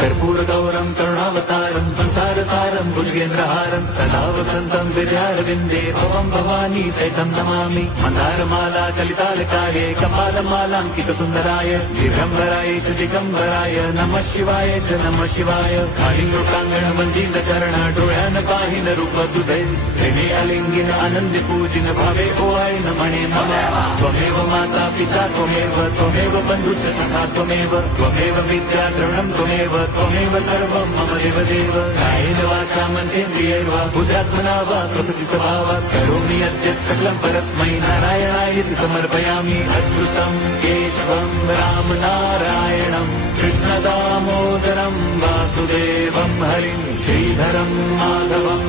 कर्पूरगौरं करुणावतारं संसारसारं भुजगेन्द्रहारं सदा वसन्तं विद्यारविन्दे भवं भवानी सहितं नमामि। मन्दारमाला कलितालकार्ये कपालमालाङ्कितसुन्दराय दिगम्बराय च दिगम्बराय नमः शिवाय च नमः शिवाय। कालिङ्गोटाङ्गण वन्दित चरण डोळ्यान पाहिन रूप तुझे प्रेमे अलिंगिन आनंद पूजिन भावे ओवाळीन म्हणे मम त्वमेव माता पिता त्वमेव बन्धुश्च सखा त्वमेव विद्या द्रवणं त्वमेव सर्वं मम देवदेव। कायेन वाचा मनसेन्द्रियैर्वा बुद्ध्यात्मना वा प्रकृति स्वभावात् करोमि यद्यत् सकलं परस्मै नारायणायेति समर्पयामि। अच्युतं केशवं राम नारायणं कृष्णदामोदरं वासुदेवं हरिं श्रीधरं माधवं